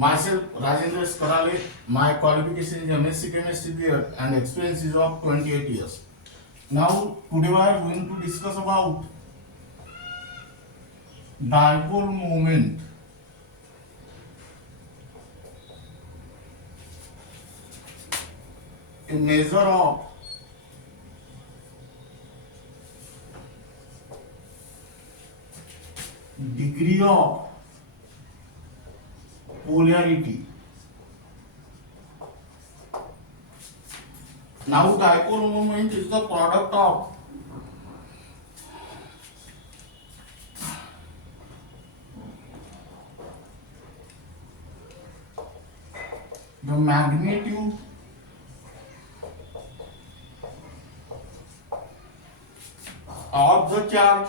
Myself, Rajendra Karale. My qualification is MSc Chemistry BEd and experience is of 28 years. Now, today we are going to discuss about dipole moment. A measure of degree of polarity. Now, dipole moment is the product of the magnitude of the charge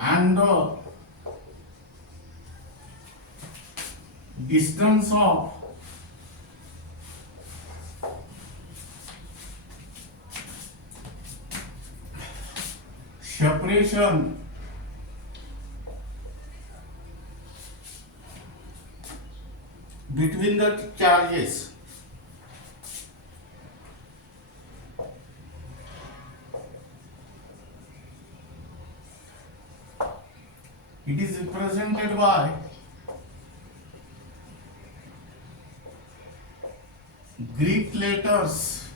and the distance of separation between the charges. It is represented by Greek letters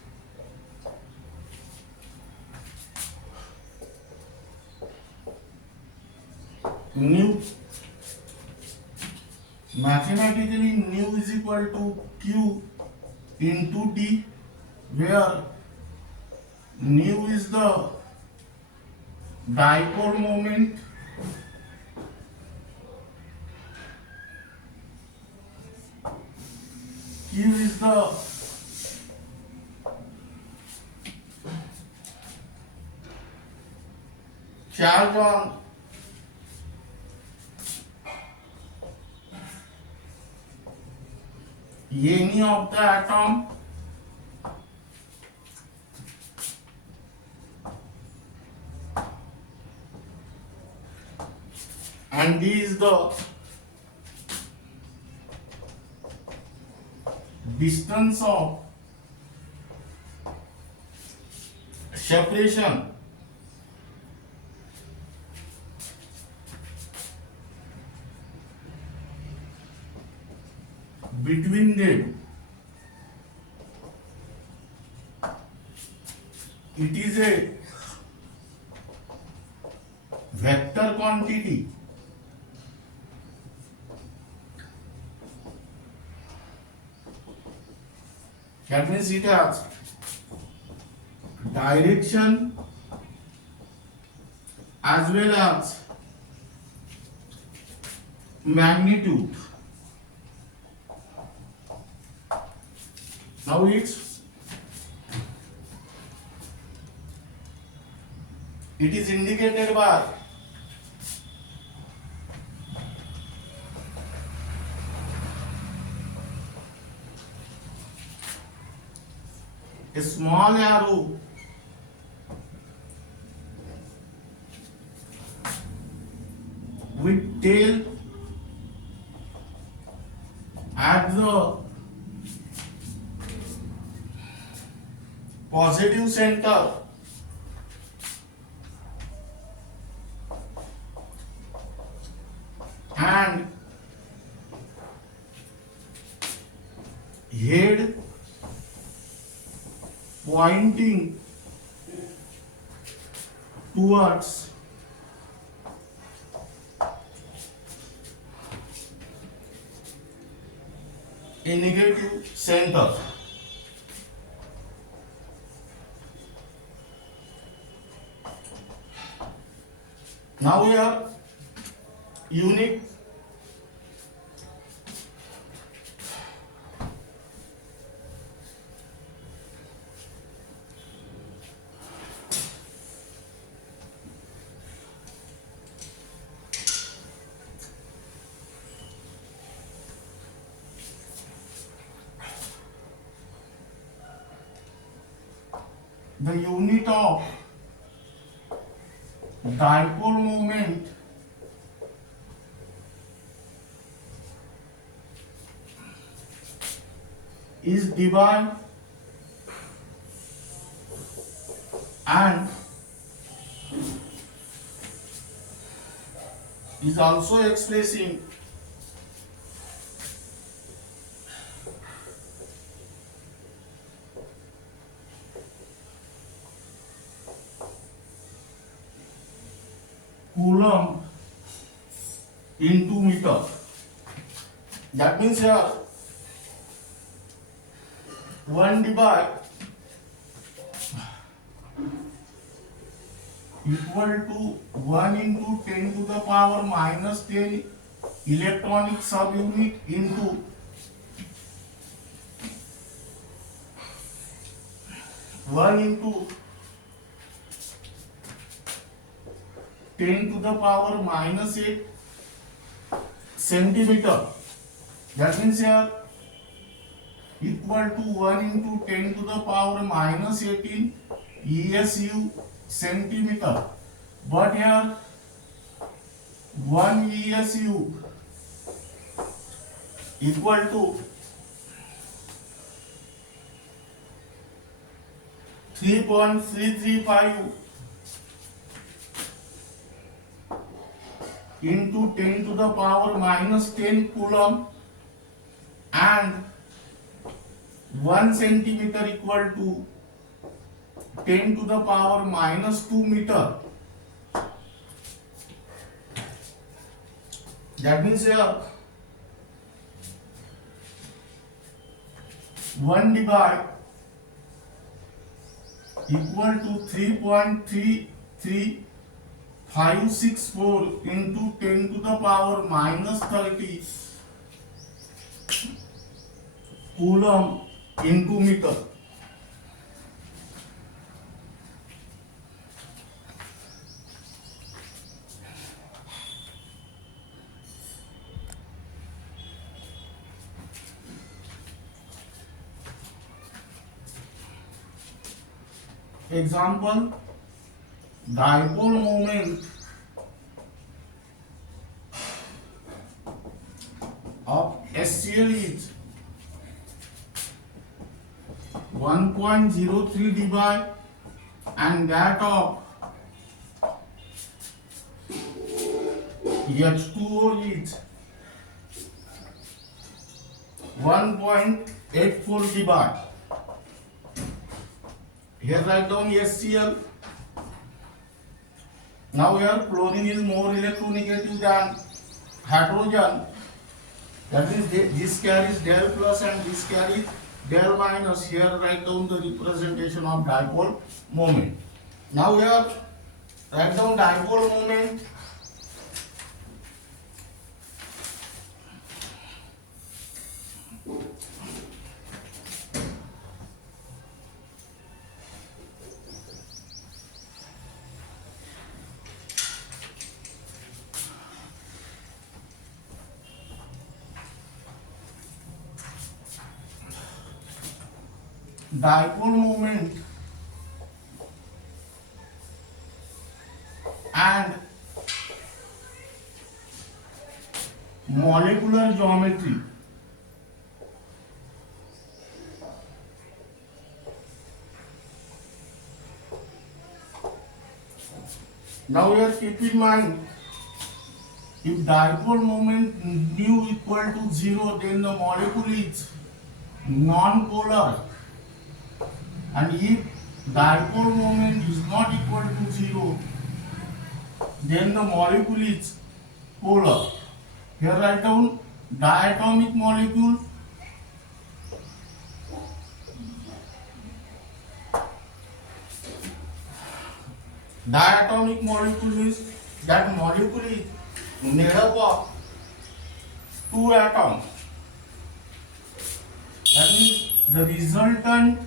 nu. Mathematically, nu is equal to Q into D, where nu is the dipole moment, Q is the charge on any of the atom, and D is the distance of separation between them. It is a vector quantity. That means it has direction as well as magnitude. Now it is indicated by a small arrow with tail at the positive center and head pointing towards a negative center. Now we are unit the unit of dipole moment is divided and is also expressing coulomb into meter. That means here 1 divide equal to 1 into 10 to the power minus 10 electronic subunit into 1 into 10 to the power minus 8 centimeter. That means here equal to 1 into 10 to the power minus 18 ESU centimeter. But here 1 ESU equal to 3.335 into 10 to the power minus 10 coulomb, and 1 centimeter equal to 10 to the power minus 2 meter. That means here 1 divide equal to 3.33564 into 10 to the power minus 30 coulomb into meter. Example, dipole moment of HCl is 1.03 dBi and that of H2O is 1.84 dBi. Here write down HCl. Now here chlorine is more electronegative than hydrogen. That means this carries del plus and this carries del minus. Here write down the representation of dipole moment. Now here write down dipole moment. Dipole moment and molecular geometry. Now here keep in mind, if dipole moment nu equal to 0, then the molecule is non-polar. And if dipole moment is not equal to 0, then the molecule is polar. Here write down diatomic molecule. Diatomic molecule means that molecule is made up of 2 atoms. That means the resultant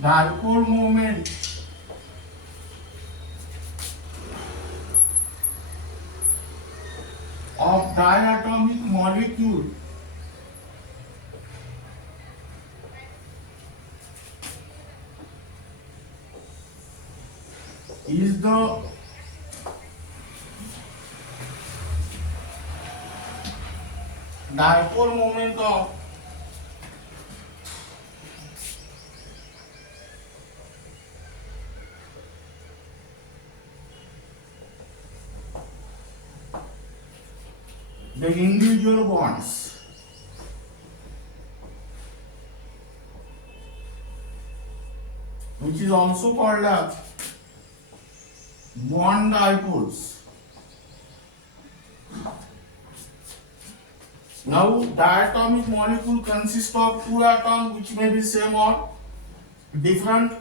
dipole moment of diatomic molecule is the dipole moment of the individual bonds, which is also called as bond dipoles. Now, diatomic molecule consists of two atoms which may be same or different.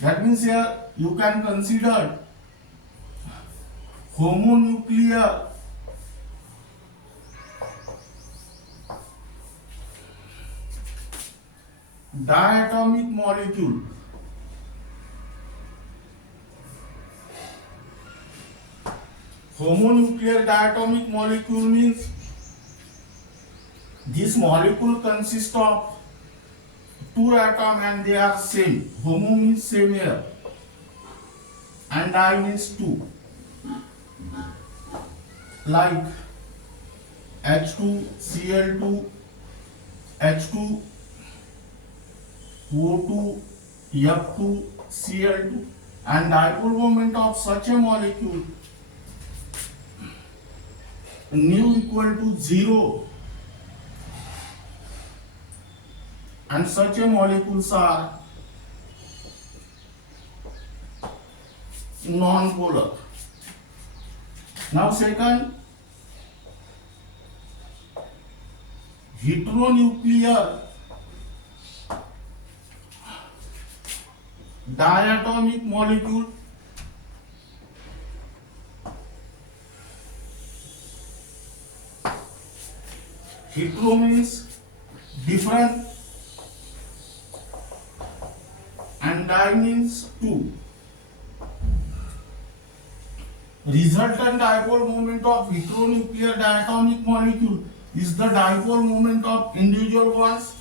That means here you can consider homonuclear diatomic molecule. Homonuclear diatomic molecule means this molecule consists of two atoms and they are same. Homo means same here and di means two. Like H2, Cl2, H2, O2, F2, Cl2, and dipole moment of such a molecule nu equal to 0, and such a molecules are non-polar. Now second, heteronuclear diatomic molecule hetero means different and di means two. Resultant dipole moment of heteronuclear diatomic molecule is the dipole moment of individual bonds,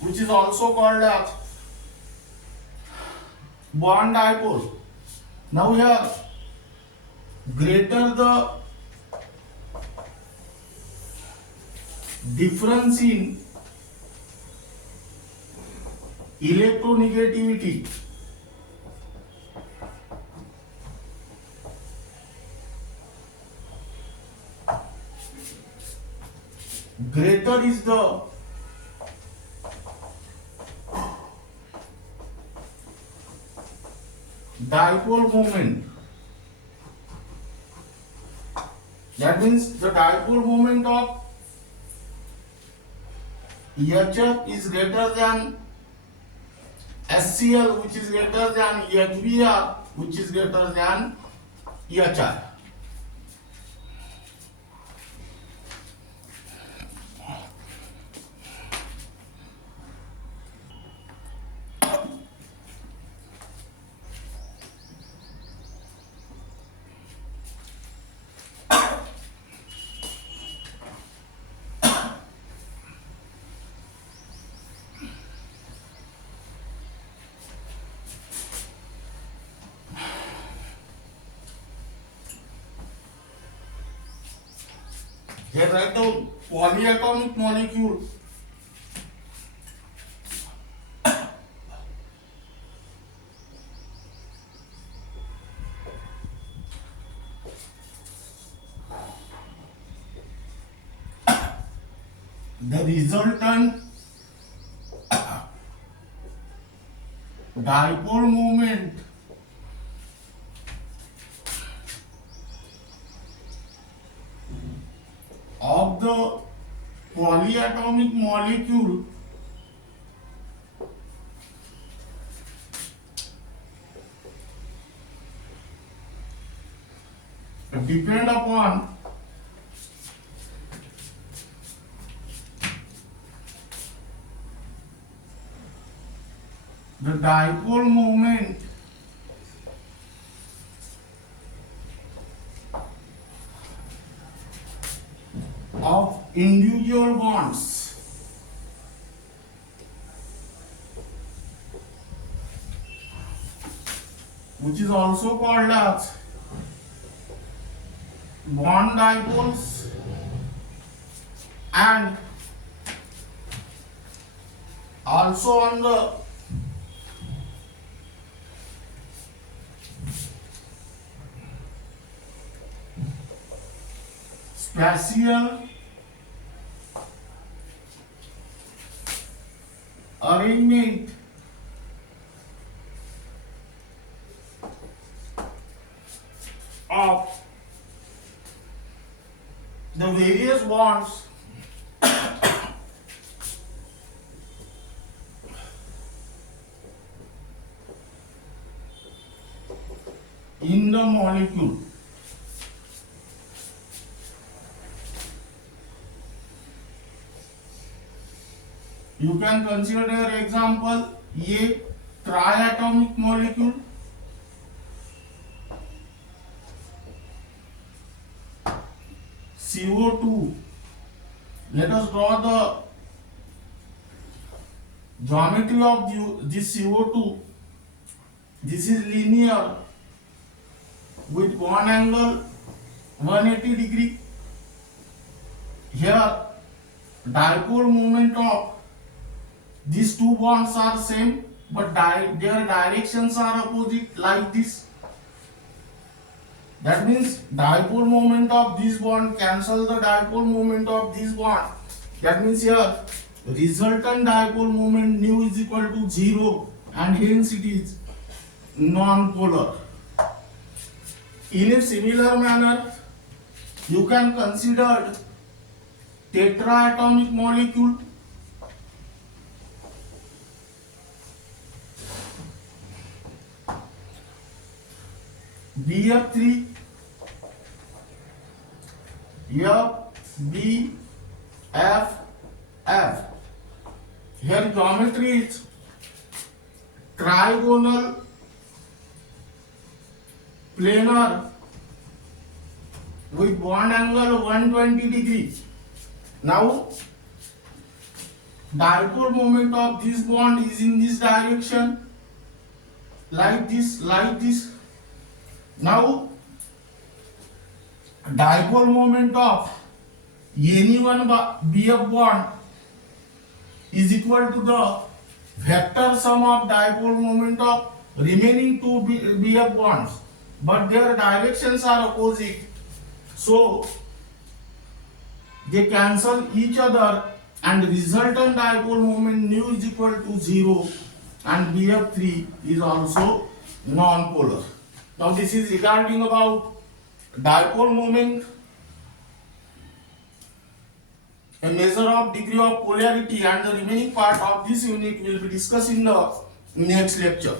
which is also called as bond dipole. Now here, greater the difference in electronegativity, greater is the dipole moment. That means the dipole moment of HF is greater than HCl, which is greater than HBr, which is greater than HI. Here write down polyatomic molecule. The resultant dipole moment of the polyatomic molecule depend upon the dipole moment of individual bonds. which is also called as bond dipoles, and also on the spatial arrangement of the various bonds in the molecule. You can consider example A triatomic molecule, CO2. Let us draw the geometry of this CO2. This is linear with bond angle 180 degree. Here dipole moment of these two bonds are same, but their directions are opposite, like this. That means dipole moment of this bond cancel the dipole moment of this bond. That means here resultant dipole moment nu is equal to 0, and hence it is non-polar. In a similar manner, you can consider tetraatomic molecule, BF3, FBFF. Here geometry is trigonal planar with bond angle 120 degrees. Now dipole moment of this bond is in this direction, like this, like this. Now dipole moment of any one BF bond is equal to the vector sum of dipole moment of remaining two BF bonds, but their directions are opposite, so they cancel each other, and resultant dipole moment nu is equal to 0, and BF3 is also non-polar. Now this is regarding about dipole moment, a measure of degree of polarity, and the remaining part of this unit will be discussed in the next lecture.